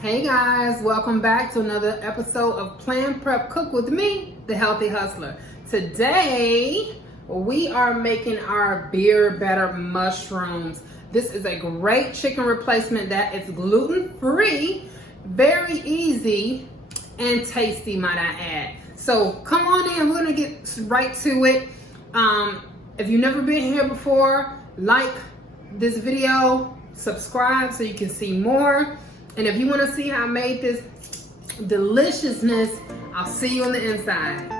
Hey guys, welcome back to another episode of Plan Prep Cook with me, the Healthy Hustler. Today, we are making our beer battered mushrooms. This is a great chicken replacement that is gluten-free, very easy, and tasty, might I add. So come on in, we're gonna get right to it. If you've never been here before, like this video, subscribe so you can see more. And if you want to see how I made this deliciousness, I'll see you on the inside.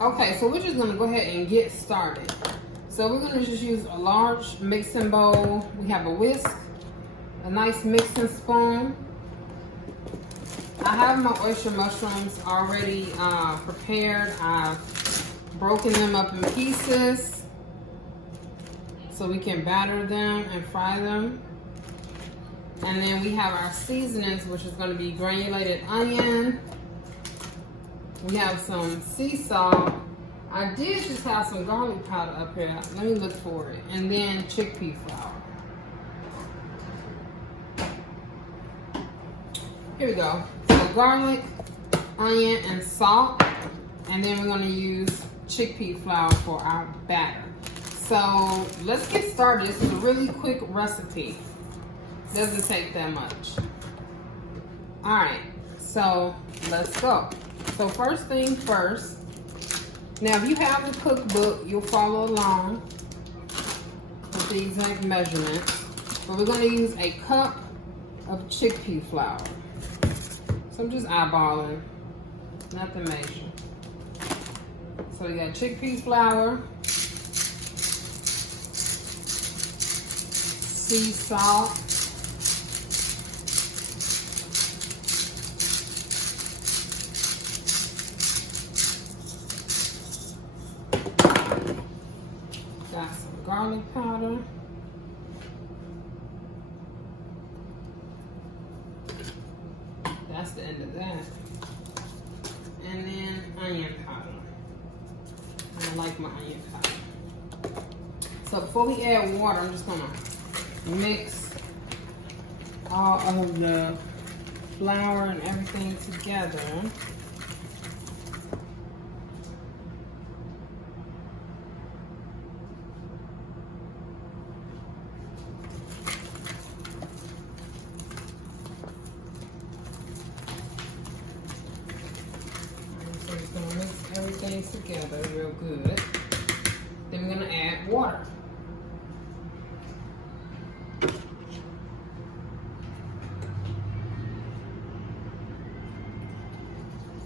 Okay, so we're just going to go ahead and get started. So we're going to just use a large mixing bowl. We have a whisk, a nice mixing spoon. I have my oyster mushrooms already prepared. I've broken them up in pieces so we can batter them and fry them. And then we have our seasonings, which is going to be granulated onion. We have some sea salt. I did just have some garlic powder up here. Let me look for it. And then chickpea flour. Here we go. So garlic, onion, and salt. And then we're going to use chickpea flour for our batter. So let's get started. This is a really quick recipe. Doesn't take that much. Alright, so let's go. So first thing first. Now if you have the cookbook, you'll follow along with the exact measurements. But we're going to use a cup of chickpea flour. So I'm just eyeballing, nothing major. So we got chickpea flour, sea salt, got some garlic powder, that's the end of that. And then onion powder. I like my onion powder. So before we add water, I'm just gonna mix all of the flour and everything together. Everything together real good. Then we're going to add water.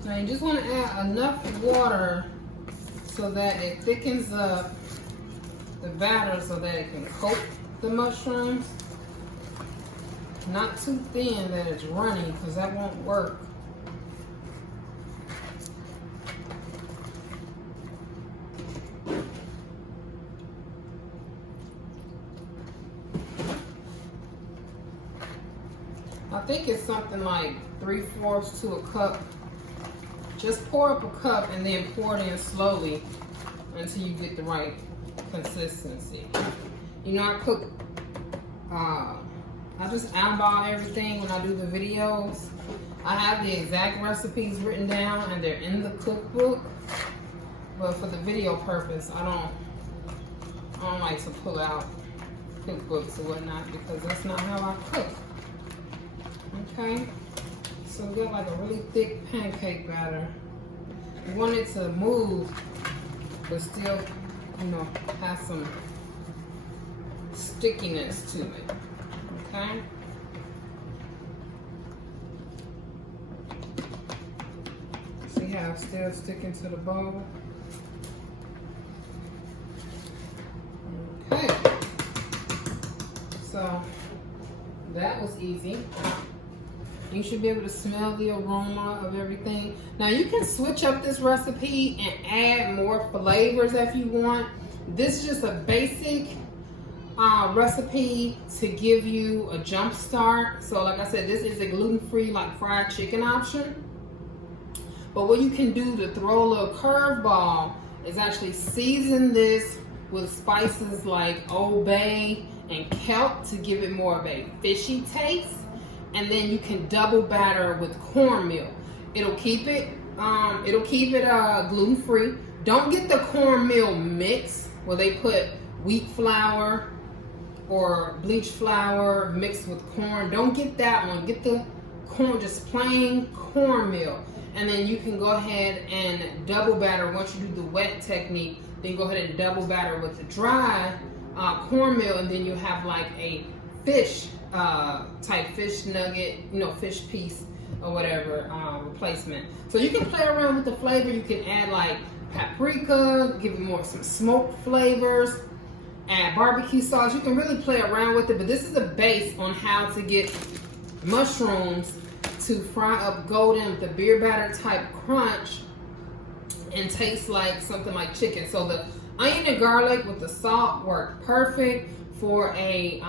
Now you just want to add enough water so that it thickens up the batter so that it can coat the mushrooms. Not too thin that it's runny, because that won't work. I think it's something like 3/4 to a cup. Just pour up a cup and then pour it in slowly until you get the right consistency. You know, I just eyeball everything when I do the videos. I have the exact recipes written down and they're in the cookbook. But for the video purpose, I don't like to pull out cookbooks or whatnot, because that's not how I cook. Okay, so we got like a really thick pancake batter. We want it to move, but still, you know, have some stickiness to it. Okay. See how it's still sticking to the bowl? Okay. So that was easy. You should be able to smell the aroma of everything. Now you can switch up this recipe and add more flavors if you want. This is just a basic recipe to give you a jump start. So like I said, this is a gluten-free like fried chicken option. But what you can do to throw a little curveball is actually season this with spices like Old Bay and kelp to give it more of a fishy taste. And then you can double batter with cornmeal. It'll keep it gluten free. Don't get the cornmeal mix where they put wheat flour or bleached flour mixed with corn. Don't get that one. Get the corn, just plain cornmeal. And then you can go ahead and double batter. Once you do the wet technique, then go ahead and double batter with the dry cornmeal, and then you have like a fish type fish nugget, fish piece or whatever replacement. So you can play around with the flavor. You can add like paprika, give it more some smoked flavors, add barbecue sauce. You can really play around with it, but this is the base on how to get mushrooms to fry up golden with the beer batter type crunch and taste like something like chicken. So the onion and garlic with the salt work perfect for a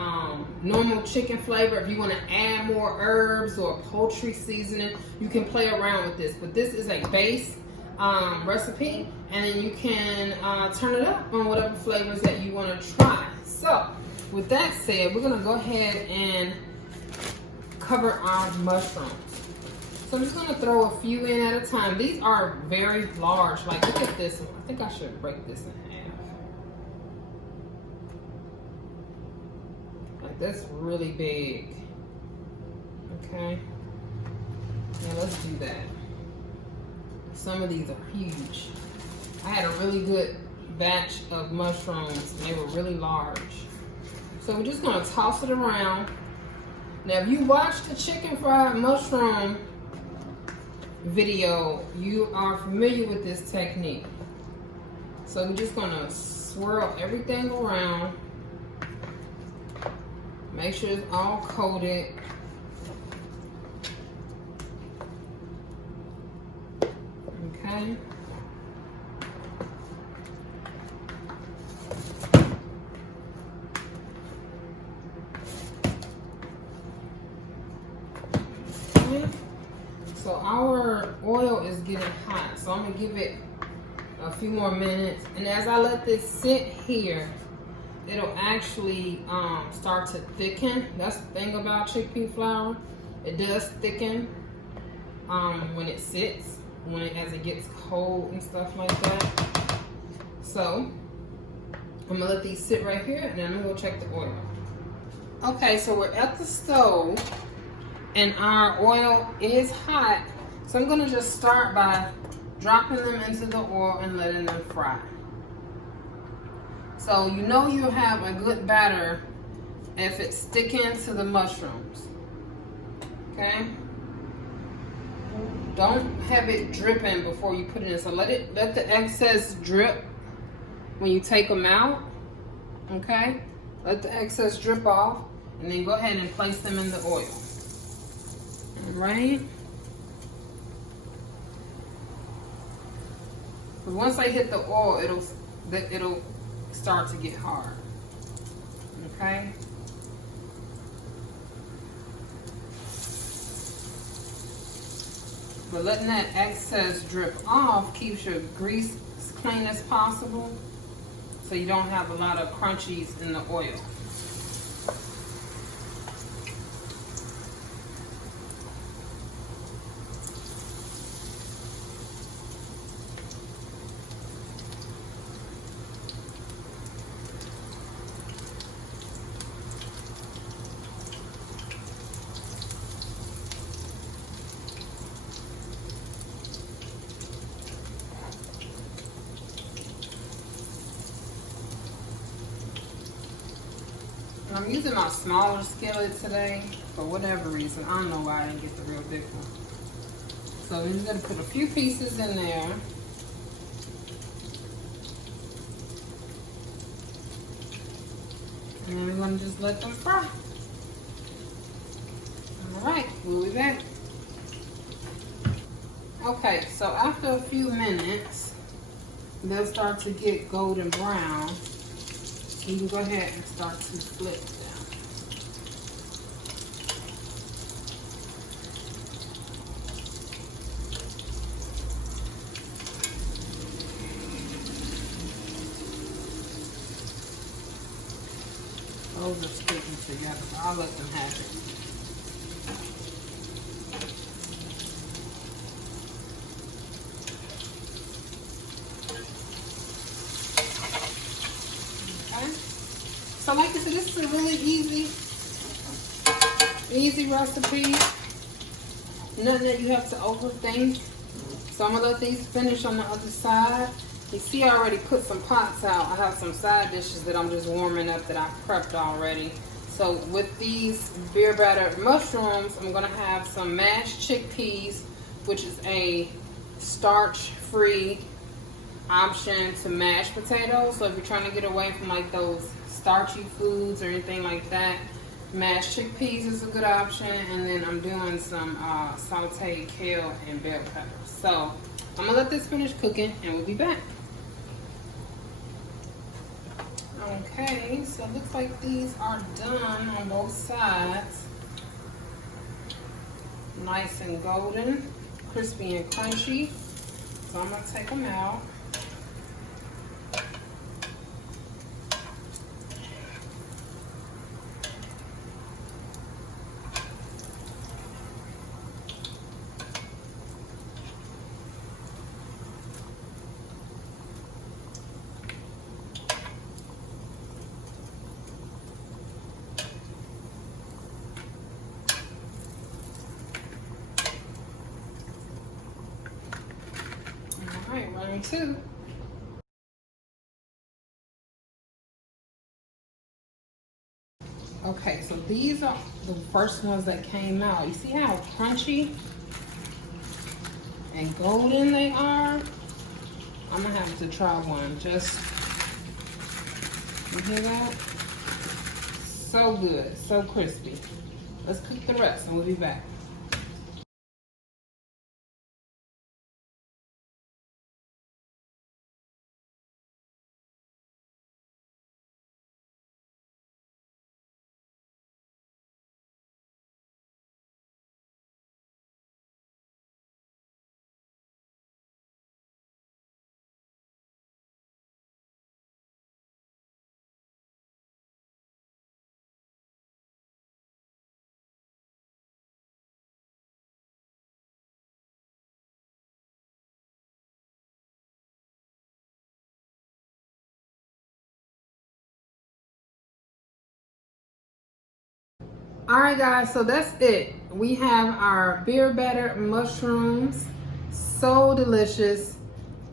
normal chicken flavor. If you want to add more herbs or poultry seasoning, you can play around with this. But this is a base recipe, and then you can turn it up on whatever flavors that you want to try. So with that said, we're going to go ahead and cover our mushrooms. So I'm just going to throw a few in at a time. These are very large. Like, look at this one. I think I should break this in half. Like, that's really big. Okay. Now let's do that. Some of these are huge. I had a really good batch of mushrooms, and they were really large. So we're just going to toss it around. Now, if you watch the chicken fried mushroom video, you are familiar with this technique. So we're just going to swirl everything around. Make sure it's all coated. Okay. So our oil is getting hot, so I'm gonna give it a few more minutes, and as I let this sit here, it'll actually start to thicken. That's the thing about chickpea flour. It does thicken when it sits, as it gets cold and stuff like that. So I'm gonna let these sit right here, and then I'm gonna go check the oil. Okay, so we're at the stove, and our oil is hot. So I'm gonna just start by dropping them into the oil and letting them fry. So you know you'll have a good batter if it's sticking to the mushrooms. Okay? Don't have it dripping before you put it in. So let the excess drip when you take them out. Okay? Let the excess drip off, and then go ahead and place them in the oil. Right? But once they hit the oil, it'll start to get hard. Okay? But letting that excess drip off keeps your grease as clean as possible, so you don't have a lot of crunchies in the oil. I'm using my smaller skillet today for whatever reason. I don't know why I didn't get the real big one. So we're just going to put a few pieces in there. And then we're going to just let them fry. Alright, we'll be back. Okay, so after a few minutes, they'll start to get golden brown. You can go ahead and start to flip them. Those are sticking together, so I'll let them have it. Okay. So like I said, this is a really easy recipe. Nothing that you have to overthink. So I'm gonna let these finish on the other side. You see I already put some pots out. I have some side dishes that I'm just warming up that I prepped already. So with these beer battered mushrooms, I'm gonna have some mashed chickpeas, which is a starch-free option to mashed potatoes. So if you're trying to get away from like those starchy foods or anything like that, mashed chickpeas is a good option. And then I'm doing some sauteed kale and bell peppers. So I'm gonna let this finish cooking and we'll be back. Okay, so it looks like these are done on both sides. Nice and golden, crispy and crunchy. So I'm gonna take them out. All right, round two. Okay, so these are the first ones that came out. You see how crunchy and golden they are? I'm gonna have to try one. Just, you hear that? So good, so crispy. Let's cook the rest and we'll be back. All right, guys, so that's it. We have our beer battered mushrooms. So delicious.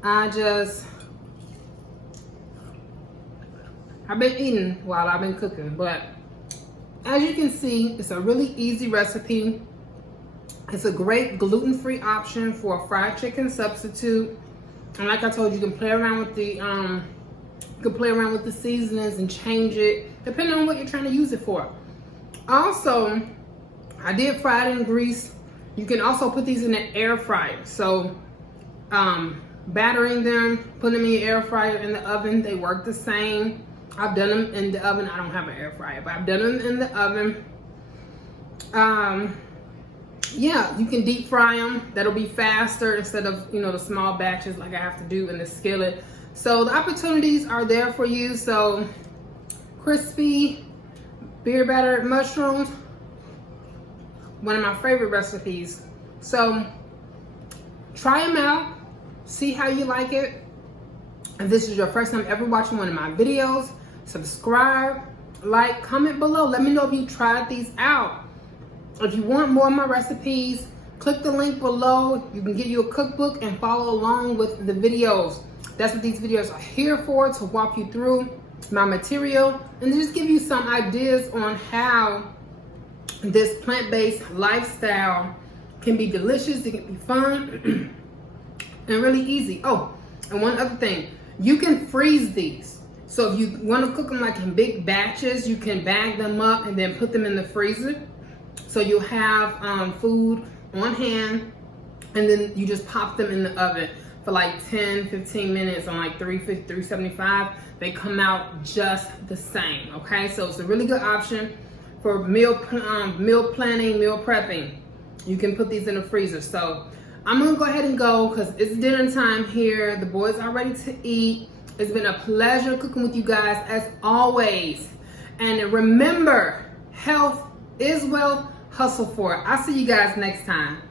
I've been eating while I've been cooking, but as you can see, it's a really easy recipe. It's a great gluten-free option for a fried chicken substitute. And like I told you, you can play around with the seasonings and change it depending on what you're trying to use it for. Also, I did fry it in grease. You can also put these in the air fryer. So, battering them, putting them in your air fryer in the oven, they work the same. I've done them in the oven. I don't have an air fryer, but I've done them in the oven. Yeah, you can deep fry them. That'll be faster instead of, the small batches like I have to do in the skillet. So the opportunities are there for you. So crispy beer battered mushrooms, one of my favorite recipes. So try them out, see how you like it. If this is your first time ever watching one of my videos, subscribe, like, comment below. Let me know if you tried these out. If you want more of my recipes, click the link below. You can get you a cookbook and follow along with the videos. That's what these videos are here for, to walk you through my material and just give you some ideas on how this plant-based lifestyle can be delicious, it can be fun, and really easy. Oh, and one other thing, you can freeze these. So if you want to cook them like in big batches, you can bag them up and then put them in the freezer. So you'll have food on hand, and then you just pop them in the oven for like 10-15 minutes on like 375. They come out just the same. Okay, so it's a really good option for meal planning, meal prepping. You can put these in the freezer. So I'm gonna go ahead and go because it's dinner time here. The boys are ready to eat. It's been a pleasure cooking with you guys as always. And remember, health is wealth. Hustle for it. I'll see you guys next time.